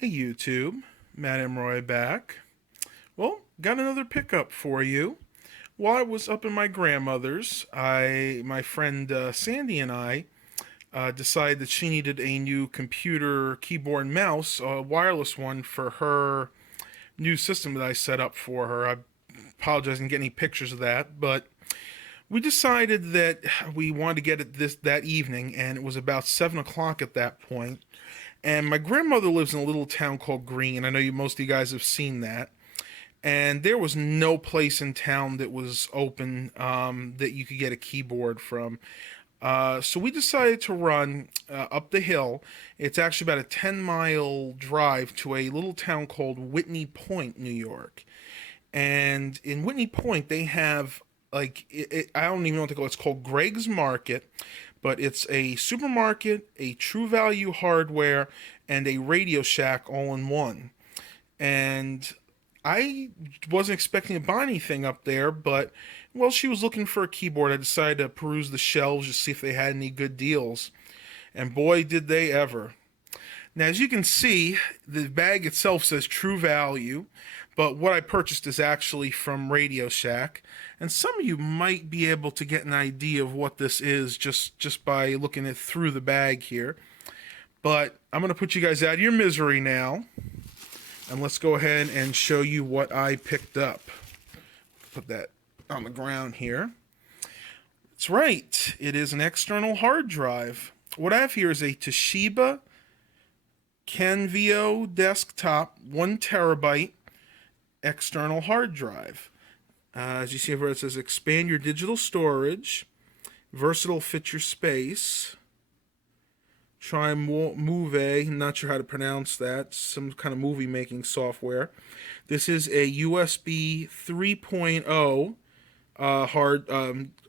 Hey YouTube, Matt Emroy back. Well, got another pickup for you. While I was up in my grandmother's, my friend Sandy and I decided that she needed a new computer keyboard and mouse, a wireless one for her new system that I set up for her. I apologize, I didn't get any pictures of that, but we decided that we wanted to get it that evening, and it was about 7 o'clock at that point. And my grandmother lives in a little town called Green. I know most of you guys have seen that. And there was no place in town that was open that you could get a keyboard from. So we decided to run up the hill. It's actually about a 10-mile drive to a little town called Whitney Point, New York. And in Whitney Point, they have I don't even know what to call it. It's called Greg's Market, but it's a supermarket, a True Value Hardware, and a Radio Shack all in one. And I wasn't expecting to buy anything up there, but well, she was looking for a keyboard. I decided to peruse the shelves to see if they had any good deals. And boy, did they ever. Now, as you can see, the bag itself says True Value, but what I purchased is actually from Radio Shack. And some of you might be able to get an idea of what this is just by looking it through the bag here. But I'm going to put you guys out of your misery now. And let's go ahead and show you what I picked up. Put that on the ground here. That's right. It is an external hard drive. What I have here is a Toshiba Canvio desktop 1 terabyte external hard drive. As you see over, it says expand your digital storage, versatile fit your space. Try Move. I'm not sure how to pronounce that. Some kind of movie making software. This is a USB 3.0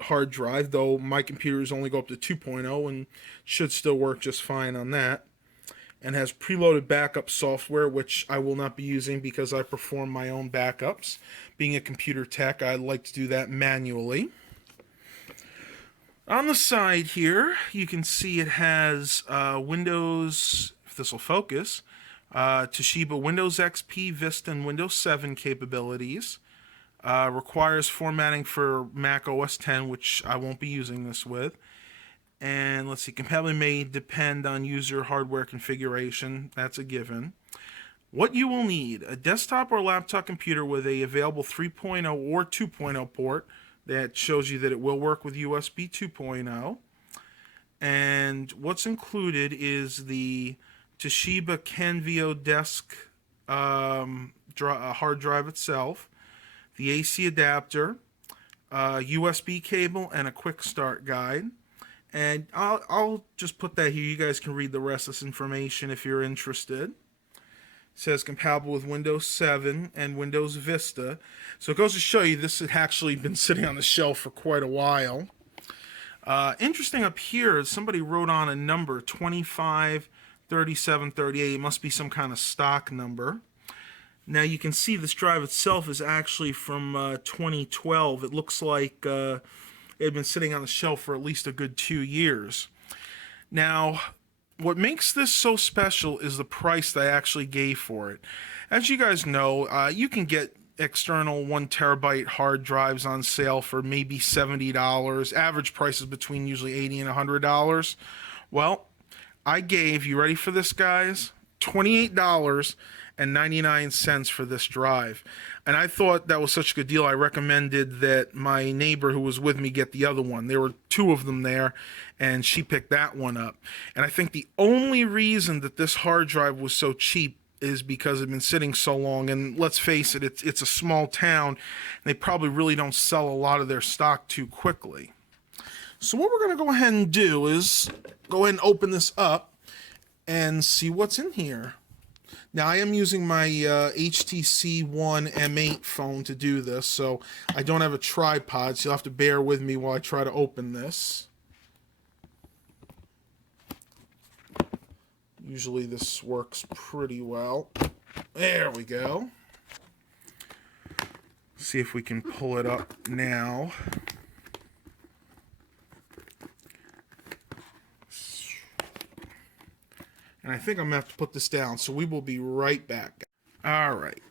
hard drive, though my computers only go up to 2.0 and should still work just fine on that. And has preloaded backup software, which I will not be using because I perform my own backups. Being a computer tech, I like to do that manually. On the side here, you can see it has Windows, if this will focus, Toshiba Windows XP, Vista, and Windows 7 capabilities. Requires formatting for Mac OS X, which I won't be using this with. And let's see, compatibility may depend on user hardware configuration. That's a given. What you will need: a desktop or laptop computer with a available 3.0 or 2.0 port. That shows you that it will work with USB 2.0. And what's included is the Toshiba Canvio desk hard drive itself, the AC adapter, USB cable, and a quick start guide. And I'll just put that here. You guys can read the rest of this information if you're interested. It says compatible with Windows 7 and Windows Vista. So it goes to show you this had actually been sitting on the shelf for quite a while. Interesting up here is somebody wrote on a number 253738. It must be some kind of stock number. Now you can see this drive itself is actually from 2012. It looks like it had been sitting on the shelf for at least a good 2 years. Now, what makes this so special is the price they actually gave for it. As you guys know, you can get external 1 terabyte hard drives on sale for maybe $70. Average price is between usually $80 and $100. Well, I gave, you ready for this, guys? $28.99 for this drive. And I thought that was such a good deal, I recommended that my neighbor who was with me get the other one. There were two of them there, and she picked that one up. And I think the only reason that this hard drive was so cheap is because it's been sitting so long. And let's face it, it's a small town, and they probably really don't sell a lot of their stock too quickly. So what we're going to go ahead and do is go ahead and open this up and see what's in here. Now, I am using my HTC One M8 phone to do this, so I don't have a tripod, so you'll have to bear with me while I try to open this. Usually this works pretty well. There we go. See if we can pull it up now. And I think I'm going to have to put this down, so we will be right back. All right.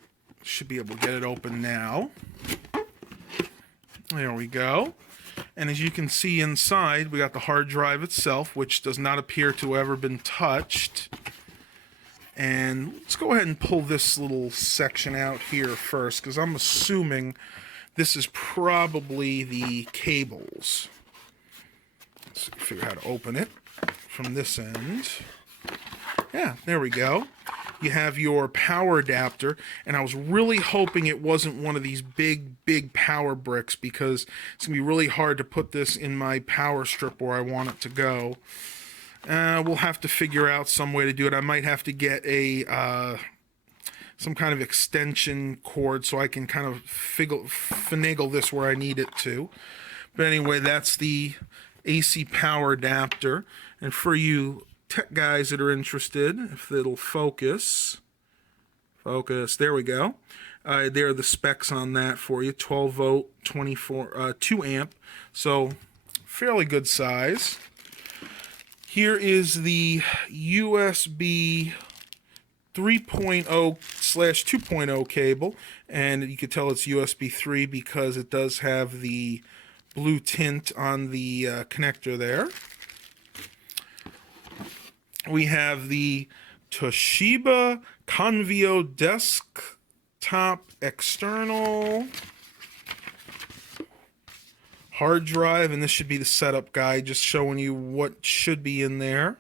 Should be able to get it open now. There we go. And as you can see inside, we got the hard drive itself, which does not appear to have ever been touched. And let's go ahead and pull this little section out here first, because I'm assuming this is probably the cables. Let's figure out how to open it from this end. Yeah, there we go. You have your power adapter, and I was really hoping it wasn't one of these big power bricks, because it's going to be really hard to put this in my power strip where I want it to go. We'll have to figure out some way to do it. I might have to get a some kind of extension cord so I can kind of finagle this where I need it to. But anyway, that's the AC power adapter. And for you tech guys that are interested, if it'll focus, there we go. There are the specs on that for you. 12 volt, 2 amp, so fairly good size. Here is the USB 3.0/2.0 cable, and you can tell it's USB 3 because it does have the blue tint on the connector there. We have the Toshiba Canvio desktop external hard drive, and this should be the setup guide, just showing you what should be in there.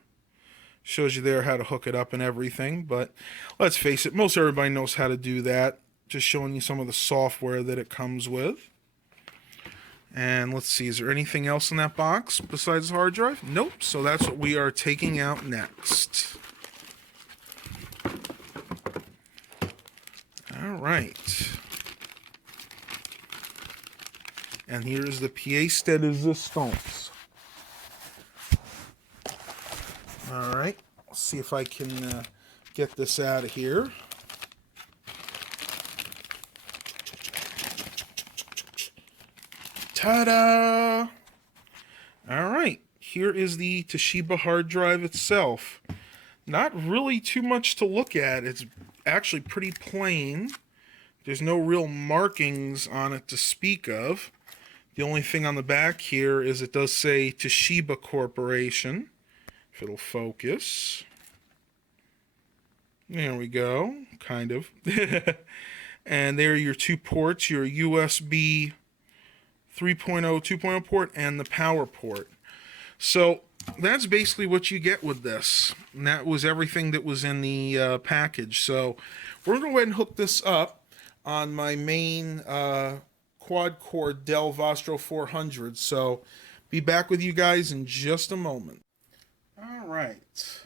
Shows you there how to hook it up and everything, but let's face it, most everybody knows how to do that. Just showing you some of the software that it comes with. And let's see, is there anything else in that box besides the hard drive? Nope, so that's what we are taking out next. All right. And here's the pièce de résistance. All right, let's see if I can get this out of here. Ta-da! All right, here is the Toshiba hard drive itself. Not really too much to look at. It's actually pretty plain. There's no real markings on it to speak of. The only thing on the back here is it does say Toshiba Corporation. If it'll focus. There we go, kind of. And there are your two ports, your USB 3.0, 2.0 port, and the power port. So that's basically what you get with this. And that was everything that was in the package. So we're going to go ahead and hook this up on my main quad-core Dell Vostro 400. So be back with you guys in just a moment. All right.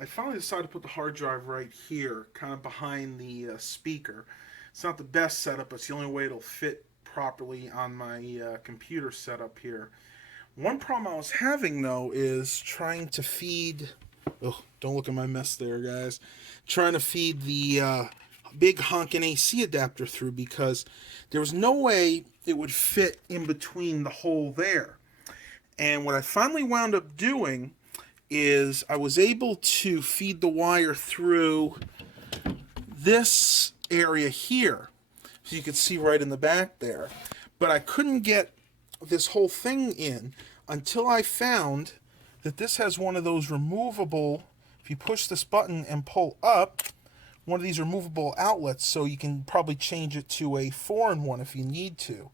I finally decided to put the hard drive right here, kind of behind the speaker. It's not the best setup, but it's the only way it'll fit properly on my computer setup here. One problem I was having, though, is trying to feed... Oh, don't look at my mess there, guys. Trying to feed the big honkin' AC adapter through, because there was no way it would fit in between the hole there. And what I finally wound up doing is I was able to feed the wire through this area here. So you can see right in the back there. But I couldn't get this whole thing in until I found that this has one of those removable, if you push this button and pull up, one of these removable outlets, so you can probably change it to a 4-in-1 if you need to.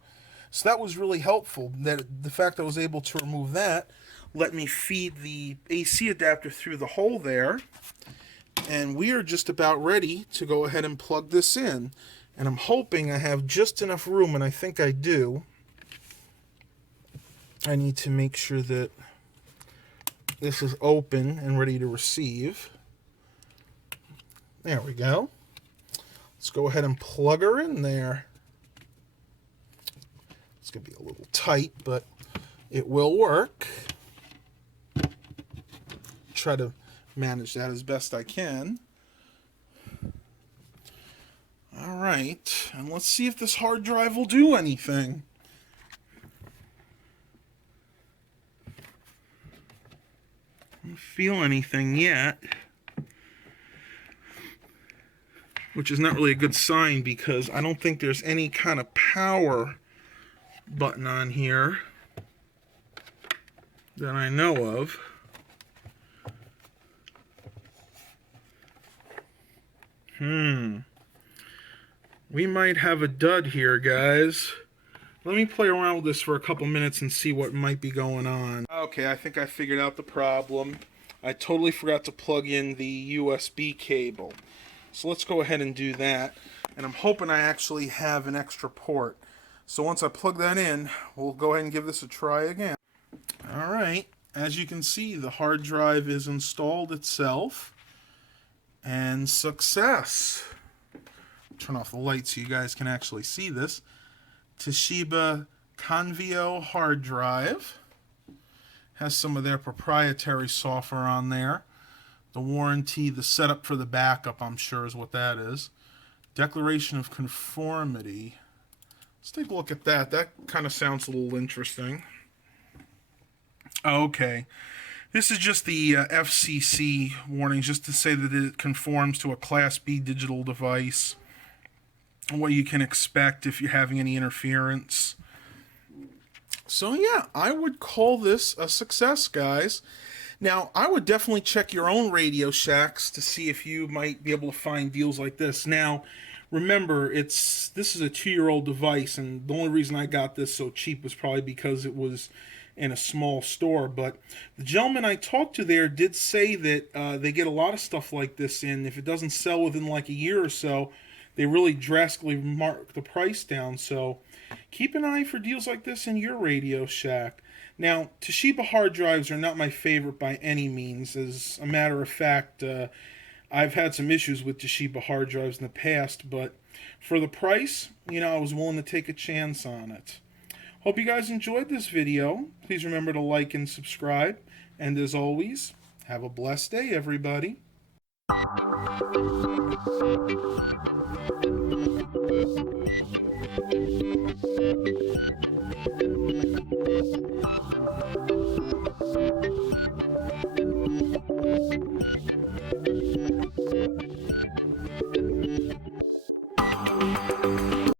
So that was really helpful. That the fact I was able to remove that let me feed the AC adapter through the hole there. And we are just about ready to go ahead and plug this in. And I'm hoping I have just enough room, and I think I do. I need to make sure that this is open and ready to receive. There we go. Let's go ahead and plug her in there. It's going to be a little tight, but it will work. Try to manage that as best I can. All right, and let's see if this hard drive will do anything. I don't feel anything yet. which is not really a good sign because I don't think there's any kind of power button on here that I know of. We might have a dud here, guys. Let me play around with this for a couple minutes and see what might be going on. Okay, I think I figured out the problem. I totally forgot to plug in the USB cable. So let's go ahead and do that. And I'm hoping I actually have an extra port. So once I plug that in, we'll go ahead and give this a try again. Alright, as you can see, the hard drive is installed itself. And success. Turn off the light so you guys can actually see this. Toshiba Canvio hard drive. Has some of their proprietary software on there. The warranty, the setup for the backup, I'm sure is what that is. Declaration of Conformity. Let's take a look at that. That kind of sounds a little interesting. Okay. This is just the FCC warning, just to say that it conforms to a Class B digital device. What you can expect if you're having any interference. So yeah, I would call this a success, guys. Now, I would definitely check your own Radio Shacks to see if you might be able to find deals like this. Now, remember, this is a 2-year-old device, and the only reason I got this so cheap was probably because it was in a small store. But the gentleman I talked to there did say that they get a lot of stuff like this in. If it doesn't sell within like a year or so, they really drastically mark the price down. So keep an eye for deals like this in your Radio Shack. Now, Toshiba hard drives are not my favorite by any means. As a matter of fact, I've had some issues with Toshiba hard drives in the past, but for the price, I was willing to take a chance on it. Hope you guys enjoyed this video. Please remember to like and subscribe. And as always, have a blessed day, everybody.